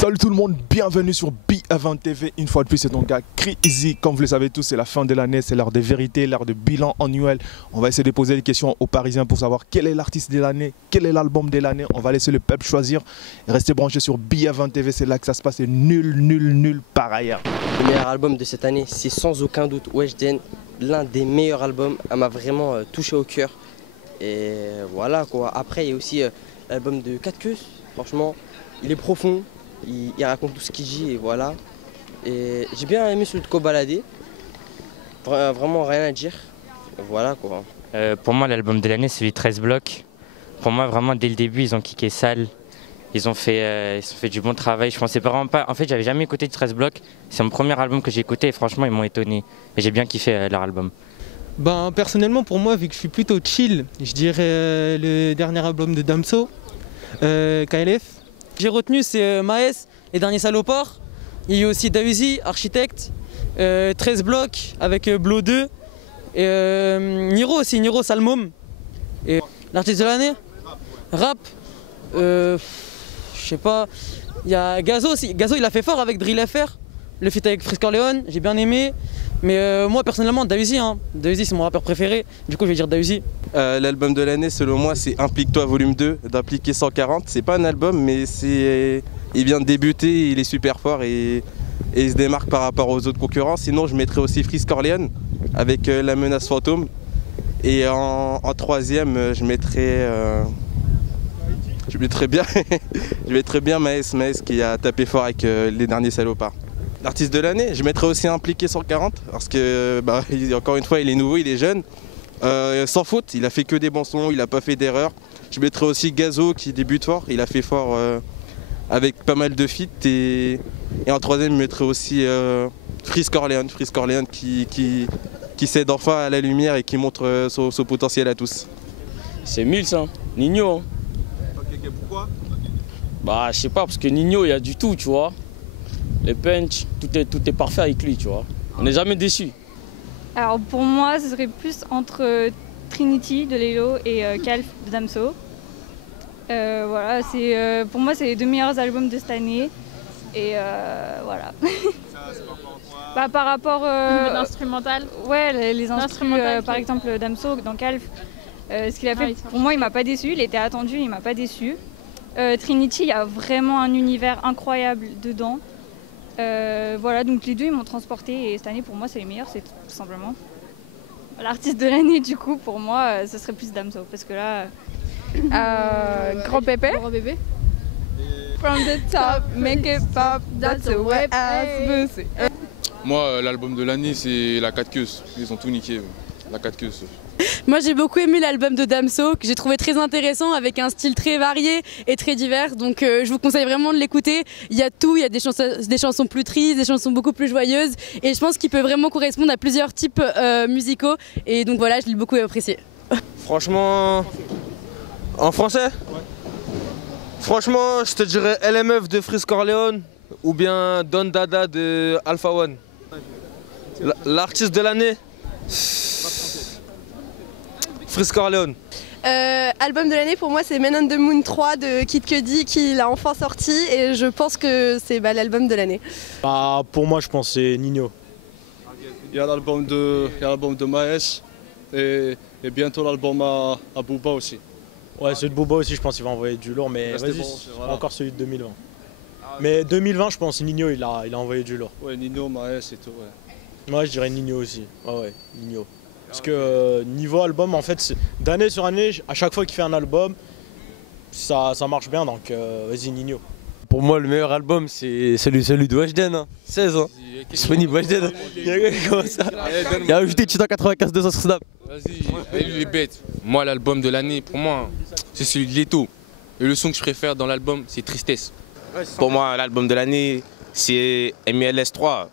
Salut tout le monde, bienvenue sur BE20 TV. Une fois de plus, c'est ton gars Crazy. Comme vous le savez tous, c'est la fin de l'année, c'est l'heure des vérités, l'heure de bilan annuel. On va essayer de poser des questions aux Parisiens pour savoir quel est l'artiste de l'année, quel est l'album de l'année. On va laisser le peuple choisir. Restez branchés sur BE20 TV, c'est là que ça se passe. C'est nul par ailleurs. Le meilleur album de cette année, c'est sans aucun doute Weshden, l'un des meilleurs albums. Elle m'a vraiment touché au cœur. Et voilà quoi. Après, il y a aussi l'album de 4 queues. Franchement, il est profond. Il raconte tout ce qu'il dit et voilà. Et j'ai bien aimé celui de Kobalade. Vraiment rien à dire. Voilà quoi. Pour moi, l'album de l'année, c'est les 13 blocs. Pour moi, vraiment, dès le début, ils ont kické sale. Ils ont fait du bon travail. Je pensais vraiment pas. En fait, j'avais jamais écouté de 13 blocs. C'est mon premier album que j'ai écouté et franchement, ils m'ont étonné. Et j'ai bien kiffé leur album. Ben, personnellement, pour moi, vu que je suis plutôt chill, je dirais le dernier album de Damso, KLF. J'ai retenu, c'est Maes, Les Derniers Salopards. Il y a eu aussi Dausi, Architecte, 13 blocs avec Blow 2. Et Niro aussi, Niro Salmom. Et l'artiste de l'année, rap. Je sais pas. Il y a Gazo aussi. Gazo, il a fait fort avec Drill FR. Le feat avec Frisk Orleans, j'ai bien aimé. Mais moi personnellement, Dausi, Dausi c'est mon rappeur préféré, du coup je vais dire Dausi. L'album de l'année selon moi c'est Implique-toi volume 2 d'Impliqué 140. C'est pas un album mais il vient de débuter, il est super fort et il se démarque par rapport aux autres concurrents. Sinon je mettrais aussi Frisk Orleans avec La Menace Fantôme. Et en troisième je mettrais bien Maes qui a tapé fort avec Les Derniers Salopards. L'artiste de l'année, je mettrais aussi Impliqué 140 parce que, encore une fois, il est nouveau, il est jeune. Sans faute, il a fait que des bons sons, il n'a pas fait d'erreur. Je mettrais aussi Gazo qui débute fort, il a fait fort avec pas mal de feats. Et en troisième, je mettrais aussi Frisk Orleans qui s'aide enfin à la lumière et qui montre son potentiel à tous. C'est Mills, Nino. Pourquoi? Je sais pas, parce que Nino, il y a du tout, tu vois. Les punch, tout est parfait avec lui, tu vois. On n'est jamais déçu. Alors pour moi, ce serait plus entre Trinity de Lelo et Calf de Damso. Voilà, pour moi, c'est les deux meilleurs albums de cette année. Et voilà. Par rapport l'instrumental. Ouais, les instruments, par exemple Damso dans Calf, ce qu'il a fait, pour moi, il m'a pas déçu. Il était attendu, il m'a pas déçu. Trinity, il y a vraiment un univers incroyable dedans. Voilà, donc les deux ils m'ont transporté et cette année pour moi c'est les meilleurs, c'est tout simplement. L'artiste de l'année du coup pour moi ce serait plus Damso parce que là Gros bébé. From the top, make it pop, that's the way I see. Moi l'album de l'année c'est la 4 queues, ils ont tout niqué, la 4 queues. Moi j'ai beaucoup aimé l'album de Damso que j'ai trouvé très intéressant avec un style très varié et très divers, donc je vous conseille vraiment de l'écouter. Il y a tout, il y a des chansons plus tristes, des chansons beaucoup plus joyeuses et je pense qu'il peut vraiment correspondre à plusieurs types musicaux et donc voilà, je l'ai beaucoup apprécié. Franchement, en français ouais. Franchement je te dirais LMF de Frisk Orleans ou bien Don Dada de Alpha One. L'artiste de l'année Frisk Orleans. Album de l'année pour moi c'est Men on the Moon 3 de Kid Cudi qui l'a enfin sorti et je pense que c'est l'album de l'année. Pour moi je pense que c'est Nino. Il y a l'album de Maes et bientôt l'album à Booba aussi. Ouais, celui de Booba aussi je pense qu'il va envoyer du lourd mais vas-y, bon, voilà. Encore celui de 2020. Mais 2020 je pense que Nino il a envoyé du lourd. Ouais, Nino, Maes et tout. Ouais. Moi je dirais Nino aussi. Ouais, Nino. Parce que niveau album, en fait, d'année sur année, à chaque fois qu'il fait un album, ça marche bien, donc vas-y Nino. Pour moi, le meilleur album, c'est celui de Weshden, 16 ans. Disponible Weshden. Comment ça? Il a ajouté Titan 95 200 sur Snap. Vas-y, il est bête. Moi, l'album de l'année, pour moi, c'est celui de Leto. Et le son que je préfère dans l'album, c'est Tristesse. Pour moi, l'album de l'année, c'est MLS 3.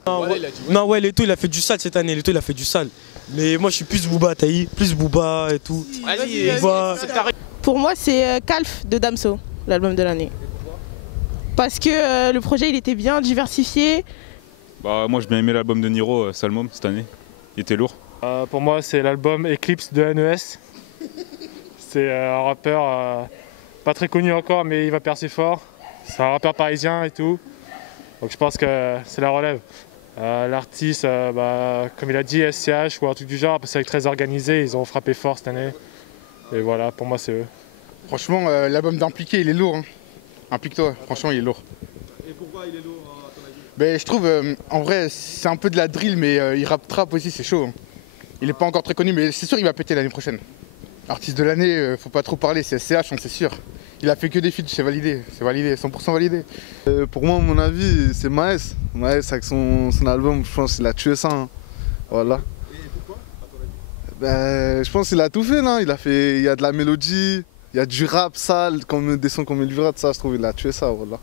Non, Leto, il a fait du sale cette année. Leto, il a fait du sale. Mais moi je suis plus Booba Taï, plus Booba et tout. Pour moi c'est Calf de Damso, l'album de l'année. Parce que le projet il était bien diversifié. Moi j'ai bien aimé l'album de Niro, Salmom, cette année. Il était lourd. Pour moi c'est l'album Eclipse de NES. C'est un rappeur pas très connu encore mais il va percer fort. C'est un rappeur parisien et tout. Donc je pense que c'est la relève. L'artiste, comme il a dit, SCH ou un truc du genre, parce que c'est très organisé, ils ont frappé fort cette année. Et voilà, pour moi c'est eux. Franchement, l'album d'Impliqué, il est lourd. Hein. Implique-toi, franchement, il est lourd. Et pourquoi il est lourd à ton avis? Je trouve, en vrai, c'est un peu de la drill, mais il rappe trap aussi, c'est chaud. Hein. Il n'est pas encore très connu, mais c'est sûr qu'il va péter l'année prochaine. Artiste de l'année, faut pas trop parler, c'est SCH, on sait sûr. Il a fait que des feats, c'est validé, 100% validé. Pour moi, à mon avis, c'est Maes. Maes avec son album, je pense qu'il a tué ça. Hein. Voilà. Et pourquoi, à ton avis? Je pense qu'il a tout fait, non? Il y a de la mélodie, il y a du rap sale, des sons comme Elvira, ça, je trouve qu'il a tué ça, voilà.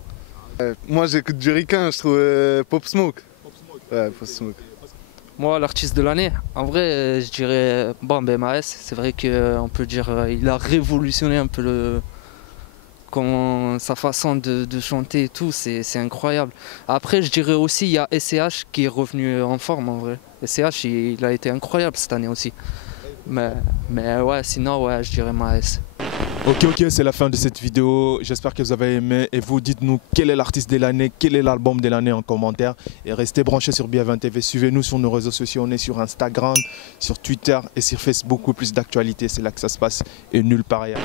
Moi, j'écoute du ricain, je trouve Pop Smoke. Ouais, Pop Smoke. Moi, l'artiste de l'année, en vrai, je dirais Maes. C'est vrai qu'on peut dire il a révolutionné un peu sa façon de chanter et tout, c'est incroyable. Après, je dirais aussi il y a SCH qui est revenu en forme en vrai. SCH, il a été incroyable cette année aussi. Mais ouais, sinon, ouais, je dirais Maes. Ok, c'est la fin de cette vidéo. J'espère que vous avez aimé. Et vous, dites-nous quel est l'artiste de l'année, quel est l'album de l'année en commentaire. Et restez branchés sur BA20 TV. Suivez-nous sur nos réseaux sociaux. On est sur Instagram, sur Twitter et sur Facebook. Beaucoup plus d'actualité. C'est là que ça se passe et nulle part ailleurs.